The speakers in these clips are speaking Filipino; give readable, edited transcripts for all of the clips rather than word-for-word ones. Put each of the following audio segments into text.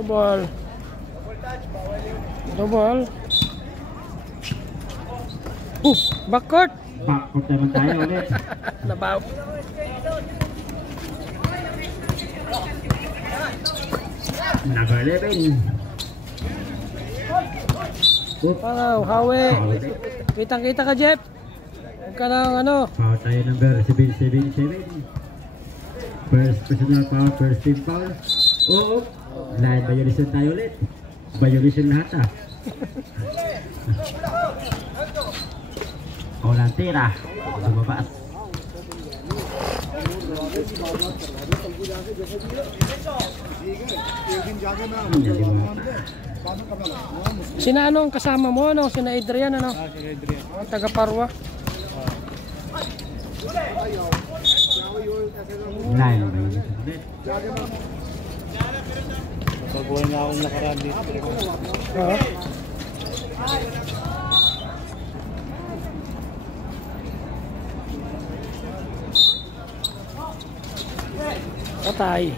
Double. Double. Backcourt. Backcourt naman tayo ulit. Labaw. Number 11. Wow, Hawi. Kitang-kita ka, Jeff. Huwag ka ng ano. Foul tayo number 777. First personal foul, first team foul. Oo. Line violation tayo ulit. Violation lahat ah. Walang tira. Lumabas. Sina ano ang kasama mo? Ano? Sina Adrian ano? Sina Adrian. Taga Parwa. Line violation ulit. Pagbuhay na akong nakaraan dito. Oo. Patay.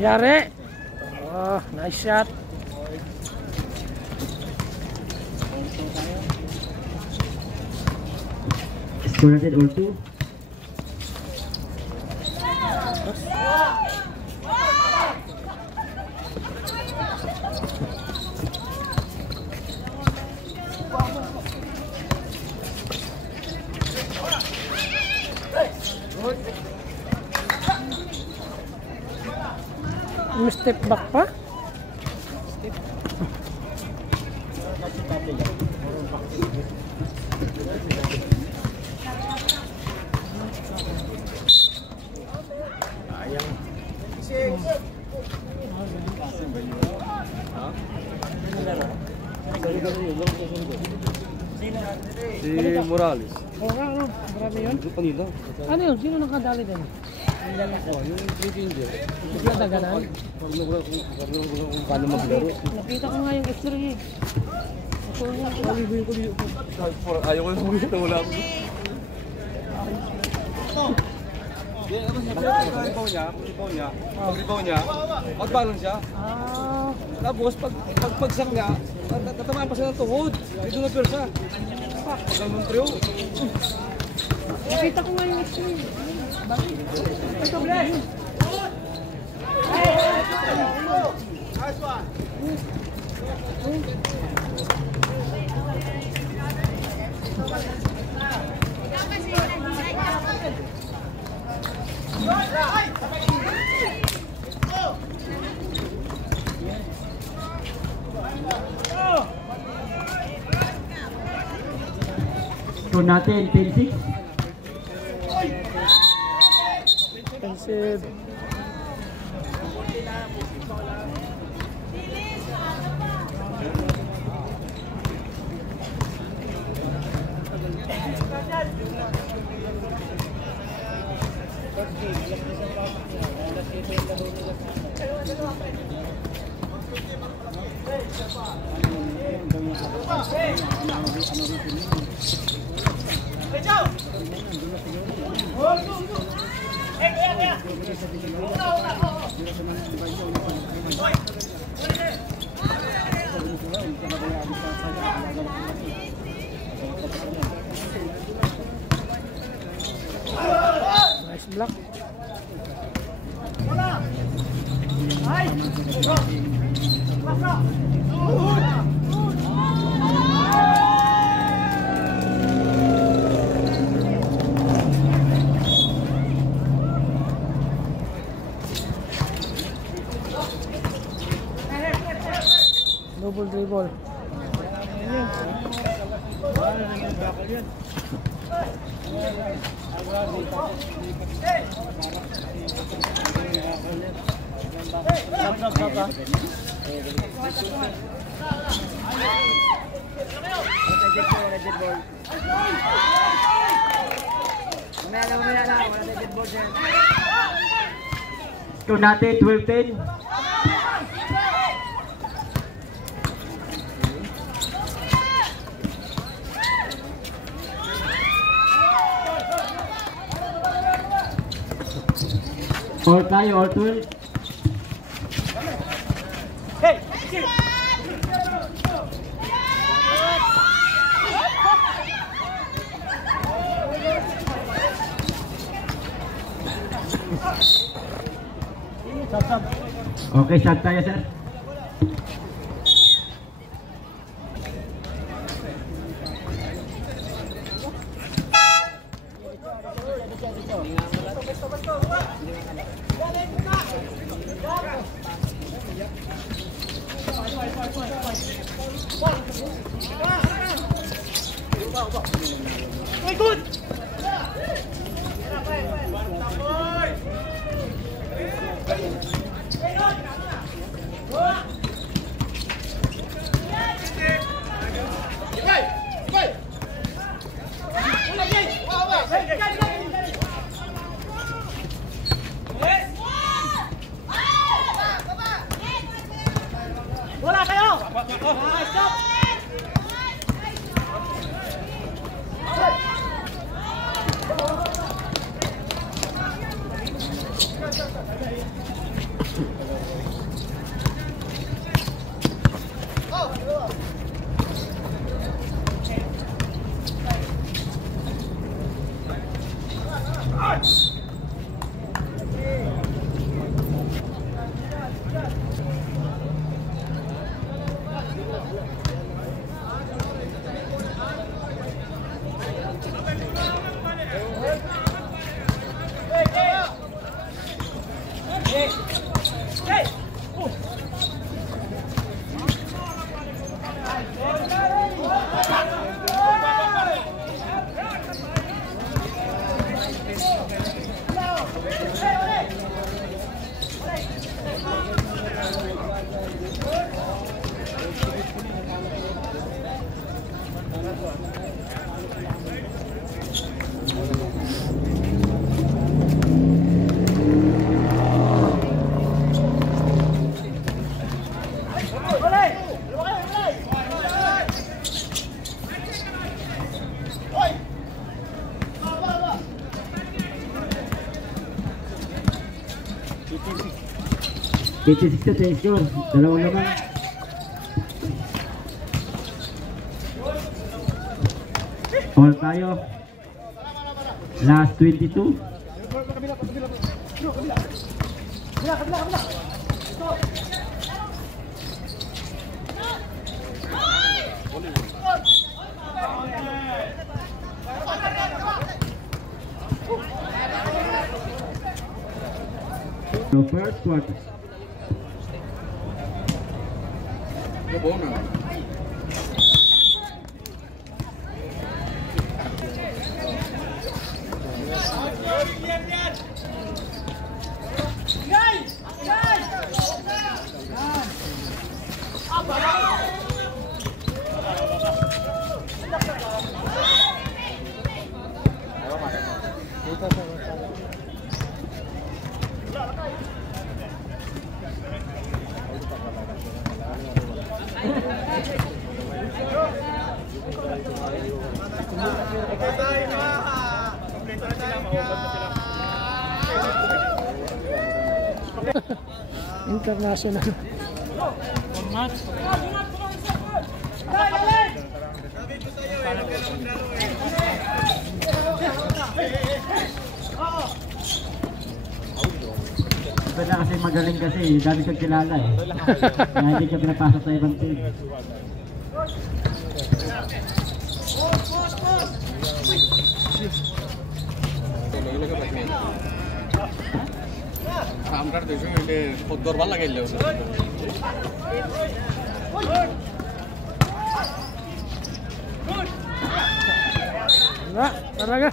Yare. Oh, nice shot. Score natin all two. May step back pa? Si Morales. Oo nga, ano? Marami yun. Kanila. Ano yun? Sino nakadali din? Yung free changer. Nadaganan? Kung paano maglaro. Nakita ko nga yung x-ray eh. Alibuin ko dito. Ayaw ko na kumita. Wala ako. Pag-rebound niya, mag-balance siya. Tapos, pagpagsak niya, tatamaan pa siya ng tuhod. Dito na persa. Pag ganun trio. Nakita ko nga yung x-ray. Bakit? Ito, Bless! Nice one! Score natin 10-6. Expensive. Nice block. Double dribble. Score natin 12-10. All tayo, all 12. Okay, shot tayo, sir. Eighty-six to 10 score. Dalawang naman. All tayo. Last 22. So first quarter. International. Iba na kasi magaling kasi, dami kang kilala eh. Kaya hindi ka pinapasok sa ibang team. আমরা দুজন মিলে পদ্মর ভাল লাগাইলে না talaga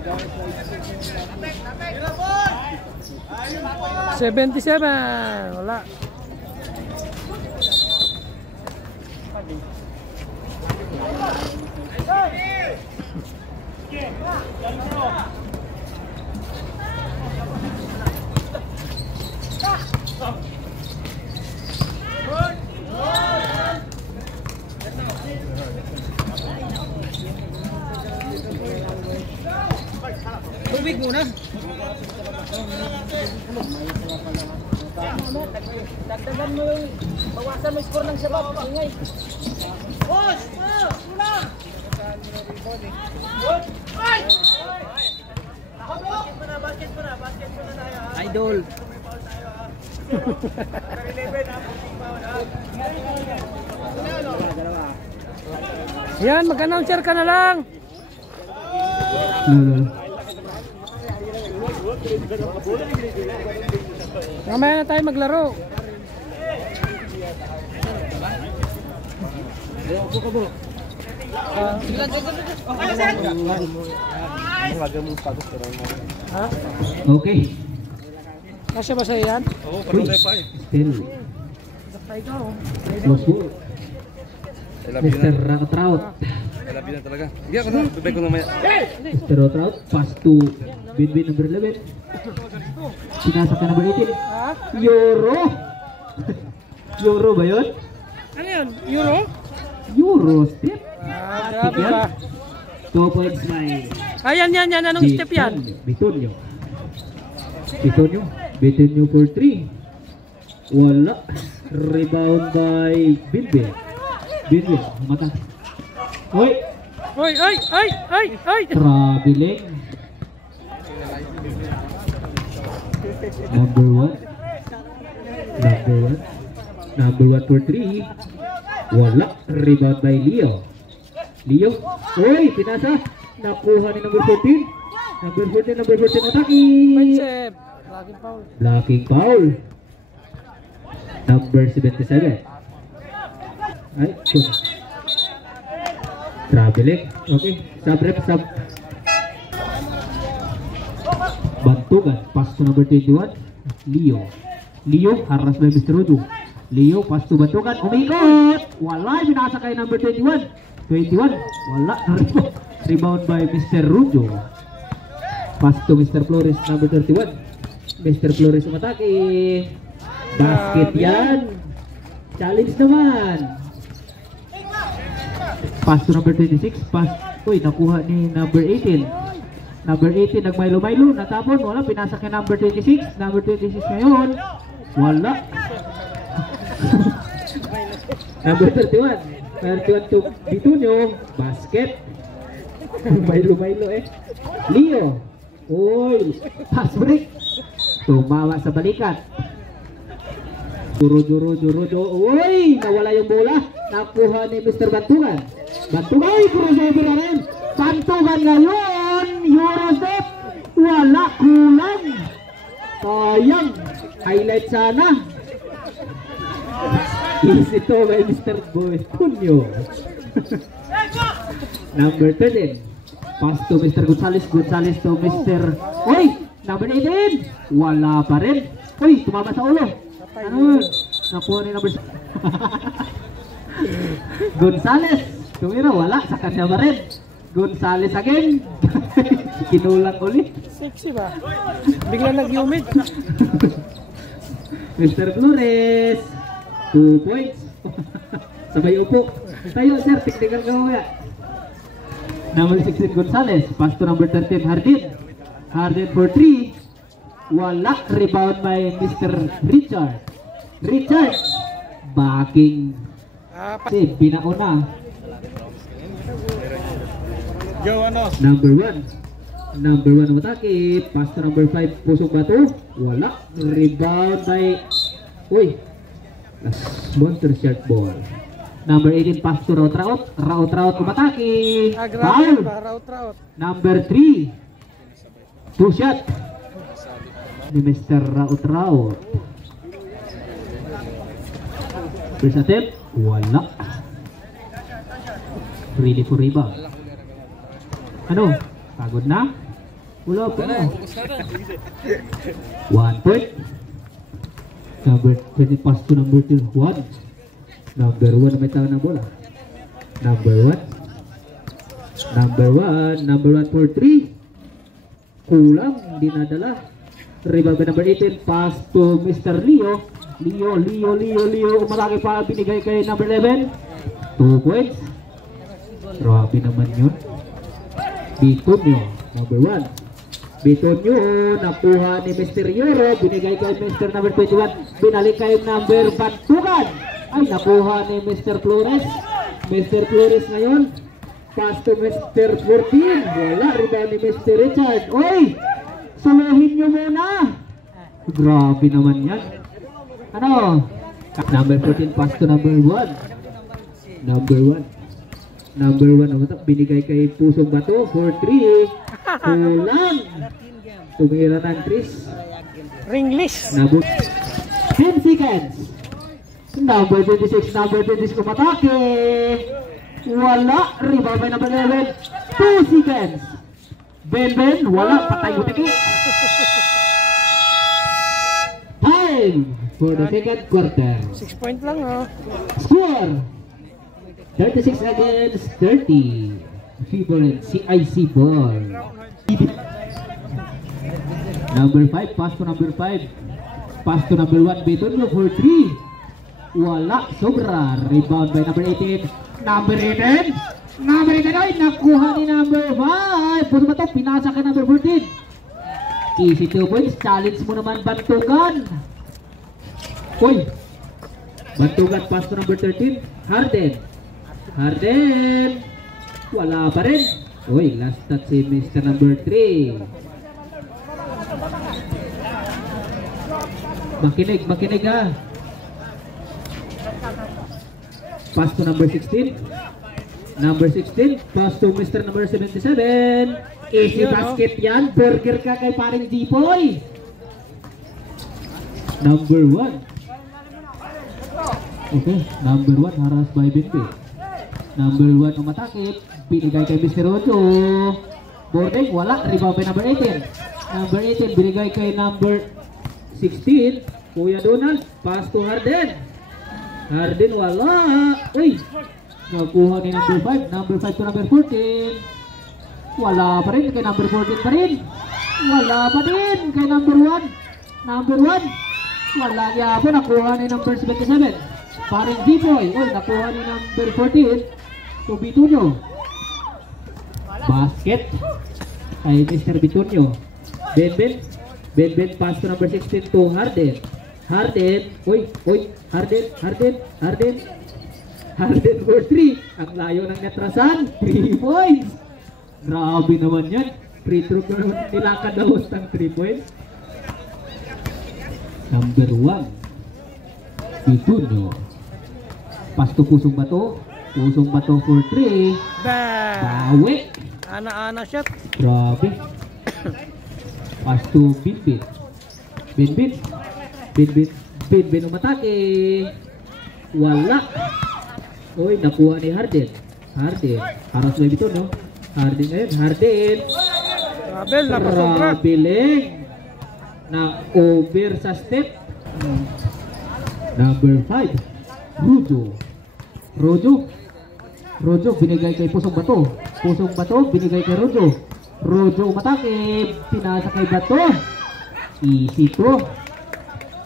$77. Wala. Tubig muna. Dagdagan mo yung bawasan mo score ng sabab. Ingay. Boss! Mula! Basket mo na tayo. Idol. Yan, mag-announcer ka na lang. Mamaya na tayo maglaro. Okay. Kasya ba sa'yo yan? Oo, parang tayo pa eh. Still. Sakay ka oh. Close ball. Mr. Trout. Labi na talaga. Hindi ako na, tubig ko na maya. Mr. Trout. Pass to Binbin number 11. Sinasak ka number 18. Ha? Euro. Euro ba yun? Ano yun? Euro? Euro step. Grabe ba? 2 points by Ayan, yan. Anong step yan? Bitonyo. Bitonyo for 3. Wala. Rebound by Binbin. Binbin. Mata. Hoy. Ay! Traveling. Number 1 for 3. Wala. Rebound by Leo. Hoy, pinasa. Nakuha ni number 14. Number 14 atake. Mindset. Laging foul. Blocking foul. Number 77. Ay, good. Traveling. Okay, sub. Bantugan. Pass to number 21. Leo, haras by Mr. Rojo. Leo, pass to Bantugan. Umikot! Wala, binasa kay number 21. Wala. Rebound by Mr. Rojo. Pass to Mr. Flores, number 31. Mr. Flores umatake. Basket yan. Challenge naman. Pass to number 26. Uy, nakuha ni number 18. Number 18 nagmilo-milo. Natapon. Wala. Pinasak niya number 26. Number 26 ngayon. Wala. Number 31. 31 to Bitunyo. Basket. Milo-milo eh. Leo. Uy. Pass break. Tumawa sa balikat. Juro. Uy, nawala yung bola. Nakuha ni Mr. Bantugan. Uy, crossover na rin. Bantugan ngayon. Eurostep. Wala, kulang. Sayang. Highlight sana. Easy to by Mr. Boytunyo. Number 13. Pass to Mr. Gonzales to Mr. Uy, number 18. Wala pa rin. Uy, tumama sa ulo. Ano? Nakuha ni number Gonzales. Tumira, wala. Sa kanya ba rin? Gonzales again. Kinulang ulit. Sexy ba? Bigla nag-humid. Mr. Flores. 2 points. Sabay upo. Tayo sir, tiktikan ka mamaya. Number 16 Gonzales. Pass to number 13 Hardin for 3. Wala. Rebound by Mr. Richard. Backing. Si pinauna. Number 1 matake. Pass to number 5 Pusong Bato. Wala. Rebound by Monster Shirt Ball. Number 18 pass to Raut umatake. Foul. Number 3 2 shot ni Mr. Raut. First attempt, wala. Really for rebound. Ano? Pagod na? Wala pa. Wala, focus na. 1 point. Number 20 pass to number 2. 1. Number 1 na may tawag ng bola. Number 1 for 3. Kulang, hindi nadala. Rebound by number 18, pass to Mr. Leo. Leo. Umatake pa, binigay kay number 11. 2 points. Grabe naman yun. Bitonyo, number 1. Bitonyo, nakuha ni Mr. Yoro. Binigay kay Mr. number 21. Binalik kay number Bantugan. Ay, nakuha ni Mr. Flores. Mr. Flores ngayon. Pass to Mr. 14. Wala, rebound ni Mr. Richard. Oy! Sulahin nyo muna. Grabe naman yan. Ano? Number 14 pass to number 1. Number 1 binigay kay Pusong Bato for 3. Kulang. Tumira ng Chris. Ringlish. 10 seconds. Number 26 kumatake. Wala. Rebound by number 11. 2 seconds. Ben, wala. Patay mo teki. Time for the second quarter. 6 point lang, oh. Score 36 against 30. Favorite CIC ball. Number 5, pass to number 5. Pass to number 1, Betonyo for 3. Wala, sobra. Rebound by number 18. Number 18. Ay, nakuha ni number 5. Puso ba ito? Pinasa kay number 14. Easy 2 points. Challenge mo naman, Bantugan. Uy. Bantugan, pass to number 13. Harden. Wala pa rin. Uy, last touch si Mr. number 3. Makinig ha. Pass to number 16. Pass to Mr. number 77. Easy basket yan. Burger ka kay paring Dipoy. Number 1. Okay, number 1 haras by Benbe. Number 1 umatake. Binigay kay Mr. Rojo. Boarding, wala. Rebound by number 18. Number 18 binigay kay number 16. Kuya Donald. Pass to Harden. Wala. Uy! Nakuha ni number 5. Number 5 to number 14. Wala pa rin. Kay number 14 pa rin. Wala pa din. Kay number 1. Wala niya po. Nakuha ni number 77. Paring Dipoy. Uy, nakuha ni number 14. To Bitonyo. Basket. Ay Mr. Bitonyo. Ben. Pass to number 16 to Harden. Uy. Harden for 3. Ang layo ng natrasan. 3 points. Grabe naman yan. Free throw ko naman nilakad na host ng 3 points. Number 1. Bitonyo. Pass to Pusong Bato for 3. Bawi. Ana shot. Grabe. Pass to Binbin. Binbin umatake. Wala. Uy, nakuha ni Harden. Haras na ito, no? Harden. Rabel, napasobra. Rabiling. Na over sa step. Number 5. Rojo binigay kay Pusong Bato. Binigay kay Rojo umatake. Pinasa kay Bato. Easy to.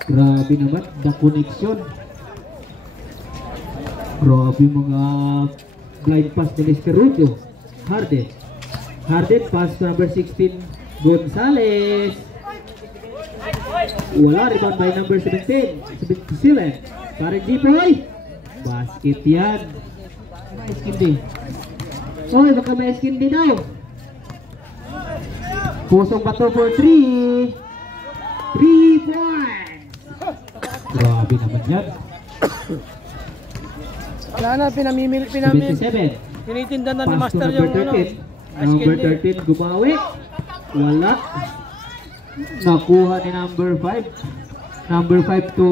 Grabe naman, the connection. Grabe mga blind pass ni Mr. Rojo. Harden, pass number 16, Gonzales. Wala, rebound by number 17, Paring Dipoy. Basket yan. May skin din. Oy, baka may skin din daw. Pusong Bato for 3. 3 points. Grabe naman yan. Wala na, pinamimil. 77. Tinitindan na ni Pass to Master number yung 13. Number 13 gumawi. Wala. Nakuha ni number 5. Number 5 to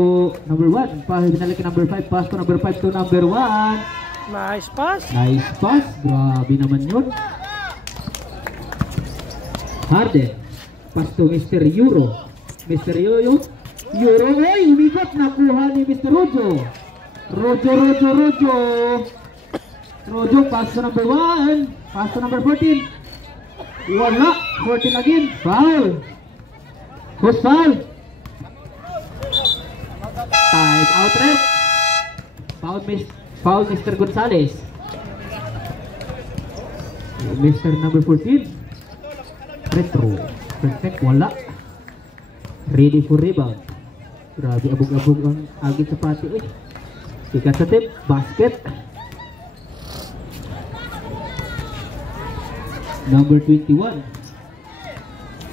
number 1. Binalik ni number 5. Pass to number 5 to number 1. Nice pass. Grabe naman yun. Harden. Pass to Mr. Euro. Mr. Euro. Ay, umikot. Nakuha ni Mr. Rojo. Rojo, pass to number 1. Pass to number 14. Wala. 14 again. Foul. Who's foul? Time out, ref. Foul Mr. Gonzalez. Mr. number 14. Retro. Perfect. Wala. Ready for rebound. Grabe, abog-abog ang agit sa pati. Sikat sa tip. Basket. Number 21.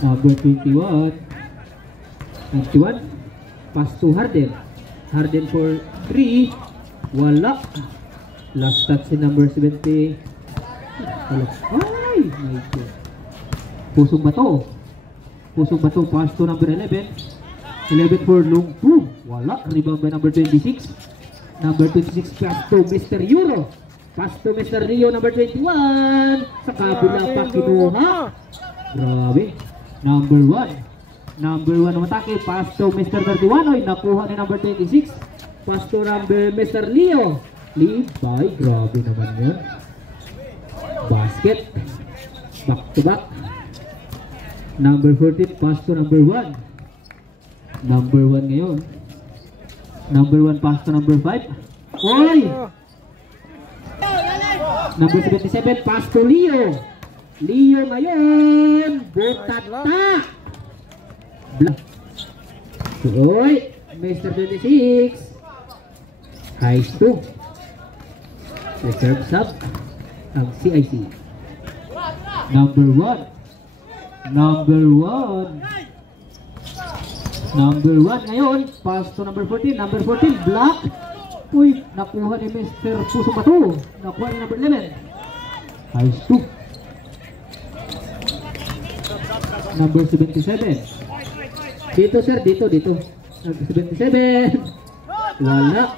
Number 21. 21. Pass to Harden. Harden for 3. Wala. Last touch si number 70. Wala. Ay! My God. Pusong bato. Pass to number 11. 11 for long 2. Wala. Rebound by number 26. Number 26 pass to Mr. Euro. Pass to Mr. Rio number 21. Sa kabila pa kinuha. Grabe. Number 1 ang atake. Pass to Mr. 31. Oy, nakuha ni number 26. Pass to number Mr. Leo. Lead by. Grabe naman yun. Basket. Back to back. Number 14. Pass to number 1. Number 1 ngayon. Number 1 pass to number 5. Oy! Number 77 pass to Leo. Leo ngayon. Butata. Oy! Mr. 26. High 2. Reserve sub. Ang CIC. Number 1 ngayon. Pass to number 14. Number 14 block. Uy, nakuha ni Mr. Pusong Bato. Nakuha ni number 11. High 2. Number 77. Dito sir, dito. Number 77. Wala.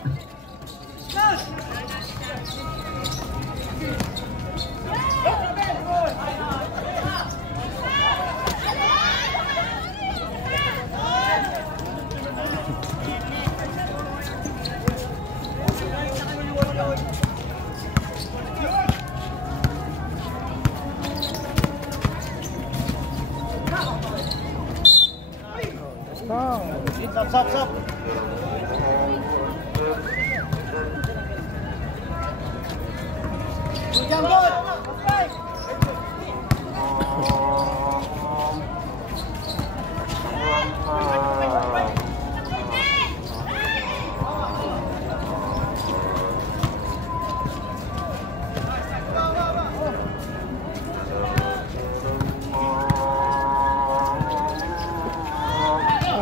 Stop.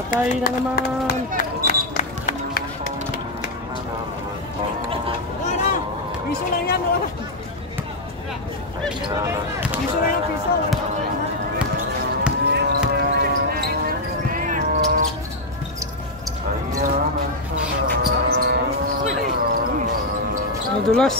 Patay na naman. Piso lang yan, no? Piso lang yan, piso. Nadulas.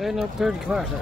End of third quarter.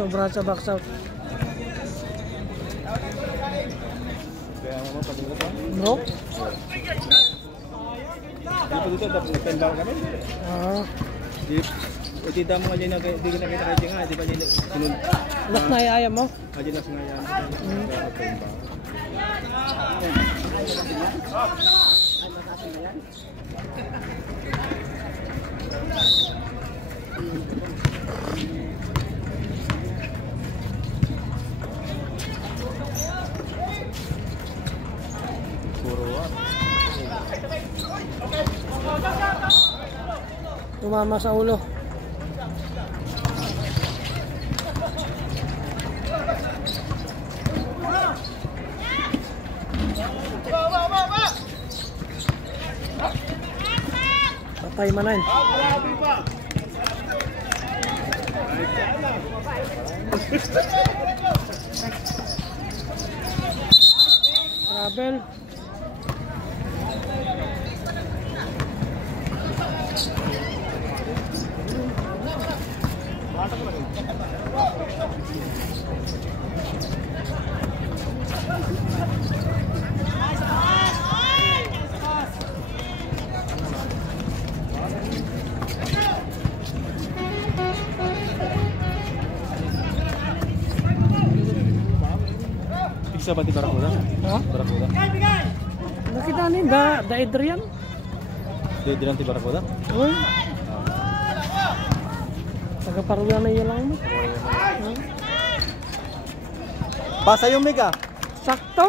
Nasobra sa box out. Bro? Dito dapat tendang kami. Di damo aja na di na kita kaje nga di ba ni sunod. Nak na ayam mo? Aja na singaya. Tumama sa ulo. Patay manan. Travel. Isa ba ti Barakuda? Ha? Barakuda. Nakita ni da Adrian. Di lang ti Barakuda. Uy. Taga Parula na yun lang mo. Pasa yung Mega. Sakto.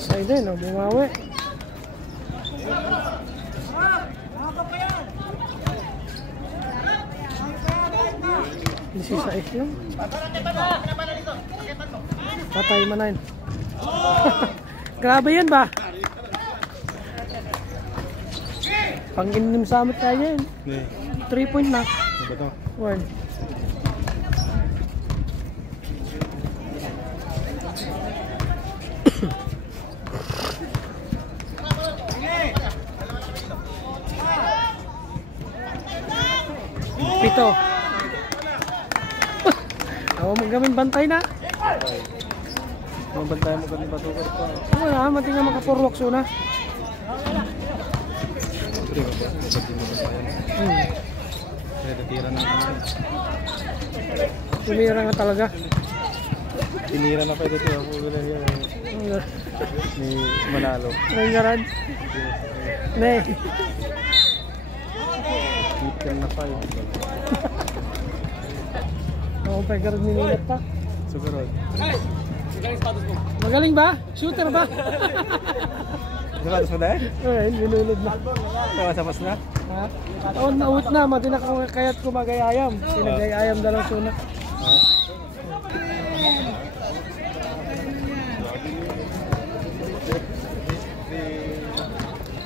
Say din, no, bumawi. This is sa yun. Patay manan. Grabe yan ba? Pang-inim sa amin tayo yan. 3 point na. Ano ba to? One. Pito. Ako magamin bantay na. Mabantayan mo ganun batukar pa. Wala, mati nga makapurwak suna. Kaya natira na naman. Tumira nga talaga. Tinira na pa ito ako wala yan. Ni Manalo. Nangaran. Ne. Kitan na pa yun. Ako pa karon nilat pa. Sugarod. Magaling ba? Shooter ba? Sugarod mo dahil? Ay, binulod na. Kawasapas na? Ha? Taon na ut na, mati na kayat ko magayayam. Sinagayayam dalang suna.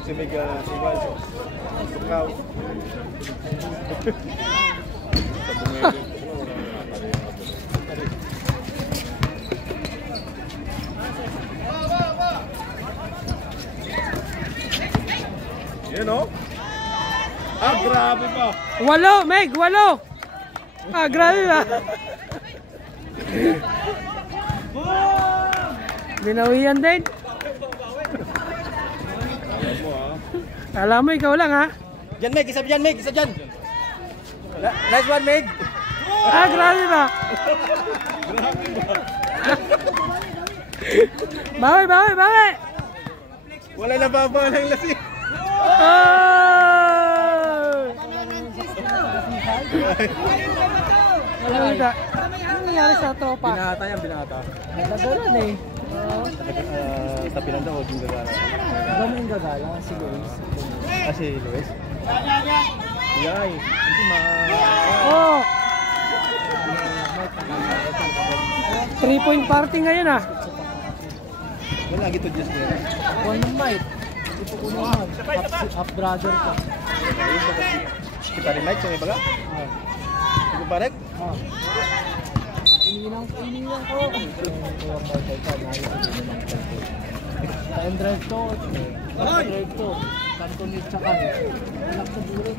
Si Mega Sigal. Tukaw. Yan o. Ah, grabe pa. 8, Meg, 8. Ah, grabe ba? Binawian din. Alam mo, ikaw lang ha. Diyan Meg, isa dyan Meg, isa dyan. Nice one Meg. Ah, grabe ba? Bawi, bawi, bawi. Wala na baba ng lasing. Oh! Ano ba? Ano nangyari sa tropa? Binata yan, binata. Nagagalan eh. Sa Pinanda o yung gagala? Gano'n yung gagala? Si Luis. Ah, si Luis? Yay, hindi Oh! 3-point party ngayon ah. wala gito just there. One ng mic. Ito ko naman. Half brother ka. Kita rin Mike, may baga? Hindi pa rin? Inilang ko. Time drive to. Drive to. Kantonit sa kanya. Anak sa bulit.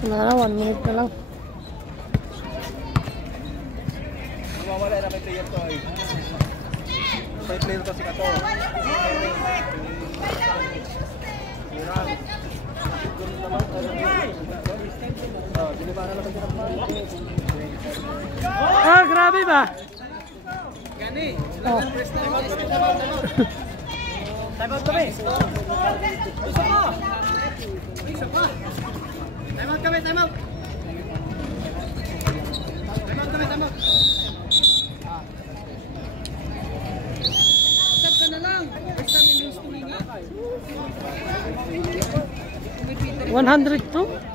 Na 1 minute na lang. Mawawala na may player to ay. May player to si Kato. Ah, grabe ba? Gani. Oh. Time out kami. Isa pa. Isa pa. Time out kami, time out. Time out kami, time out. Stop ka na lang. Basta mo yung story nga. 102?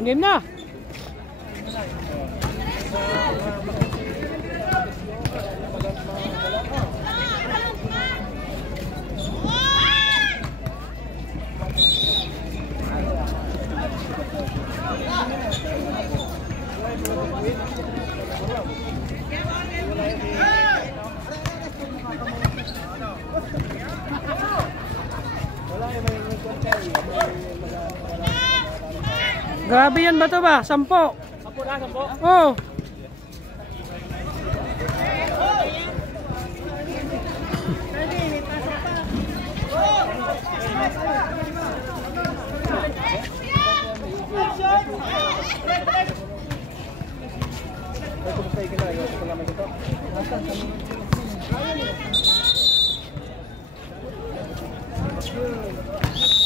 Game na. Grabe yan ba to ba? 10. 10 na, 10. Oh.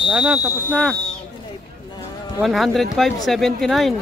Wala na, tapos na. 105.79.